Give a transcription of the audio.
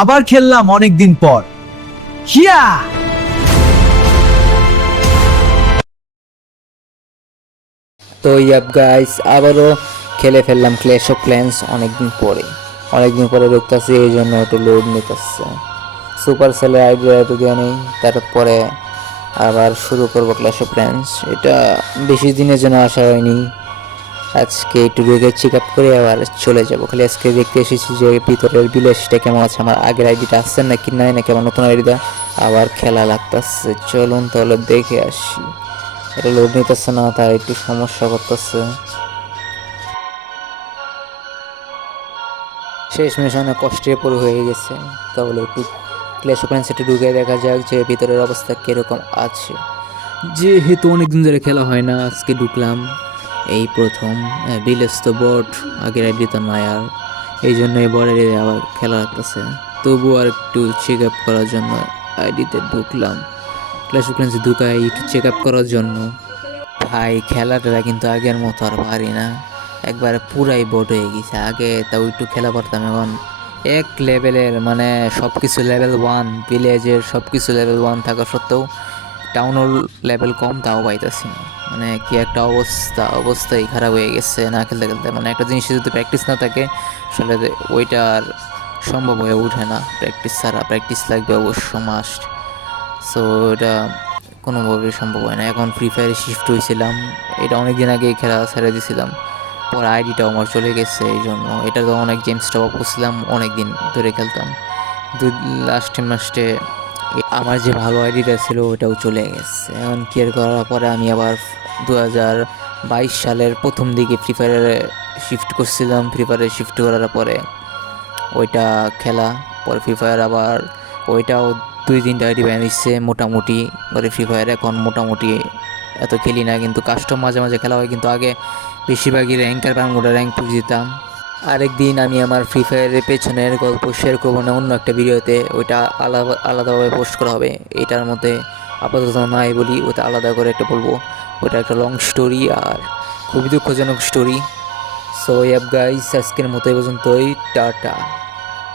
আবার খেললাম অনেক দিন পর। হিয়া! তো ইয়াপ গাইস, আবারও খেলে ফেললাম ক্ল্যাশ অফ ক্ল্যান্স অনেকদিন পরে দেখতেছি, এই জন্য একটু লোড নিতেছে। সুপার সেলের আইডিয়া একটু দিয়ে নেই, তারপরে আবার শুরু করব ক্ল্যাশ অফ ক্ল্যান্স। এটা বেশি দিনের জন্য আসা হয়নি, আজকে একটু ঢুকে চেক আপ করে আবার চলে যাব। খালি আজকে দেখতে এসেছি যে ভিতরের বিলেসটা কেমন আছে, আমার আগের আইডিটা আসছে নাকি নাই, নাকি আমার নতুন আইডিটা আবার খেলা লাগতেছে। চলুন তাহলে দেখে আসি। এটা লোড নিতেছে না, তার একটু সমস্যা করতেছে। শেষ মেশ অনেক কষ্টের পর হয়ে গেছে, তাহলে একটু ক্ল্যাশ অফ ক্ল্যান্স একটু ঢুকে দেখা যাক যে ভিতরের অবস্থা কীরকম আছে। যেহেতু অনেকদিন ধরে খেলা হয় না, আজকে ঢুকলাম এই প্রথম। বিলেস তো বট, আগের আইডি তো নয়, আর এই জন্য এবারে আবার খেলা লাগতেছে। তবু আর একটু চেক আপ করার জন্য আইডিতে ঢুকলাম। ক্ল্যাশ অফ ক্ল্যান্সে ঢুকাই একটু চেক আপ করার জন্য। ভাই খেলাটা কিন্তু আগের মতো আর পারি না, একবারে পুরাই বট হয়ে গেছে। আগে তাও একটু খেলা পারতাম, এখন এক লেভেলের, মানে সব কিছু লেভেল 1, ভিলেজের সব কিছু লেভেল 1 থাকা সত্ত্বেও টাউন লেভেল কম, তাও পাইতেছি না। মানে কি একটা অবস্থাই খারাপ হয়ে গেছে না খেলতে খেলতে। মানে একটা জিনিসে যদি প্র্যাকটিস না থাকে আসলে ওইটা আর সম্ভব হয়ে ওঠে না। প্র্যাকটিস ছাড়া, প্র্যাকটিস লাগবে অবশ্য মাস্ট। সো এটা কোনোভাবেই সম্ভব হয় না। এখন ফ্রি ফায়ারে শিফট হয়েছিলাম, এটা অনেক দিন আগেই খেলা ছেড়ে দিয়েছিলাম। পরে আইডিটাও আমার চলে গেছে, এই জন্য এটা তো অনেক গেমস টপ আপ করছিলাম, অনেক দিন ধরে খেলতাম। লাস্টে মাস্টে আমার যে ভালো আইডিটা ছিল ওটাও চলে গেছে। এখন কেয়ার করার পরে আমি আবার 2022 সালের প্রথম দিকে ফ্রি ফায়ারে শিফট করছিলাম। ফ্রি ফায়ারে শিফট করার পরে ওইটা খেলা, পরে ফ্রি ফায়ার আবার ওইটাও 2-3টা আইডি ব্যান দিচ্ছে মোটামুটি। পরে ফ্রি ফায়ার এখন মোটামুটি এত খেলি না, কিন্তু কাস্টম মাঝে মাঝে খেলা হয়। কিন্তু আগে বেশিরভাগই র্যাঙ্কের বাংলা র্যাঙ্ক পুষ দিতাম। আরেকদিন আমি আমার ফ্রি ফায়ারের পেছনের গল্প শেয়ার করবো না অন্য একটা ভিডিওতে, ওইটা আলাদাভাবে পোস্ট করা হবে। এটার মধ্যে আপাতত নাই বলি, ওটা আলাদা করে একটা বলবো। ওটা একটা লং স্টোরি আর খুবই দুঃখজনক স্টোরি। সো অ্যাপ গাইস, আজকের মতো এই পর্যন্তই। টাটা।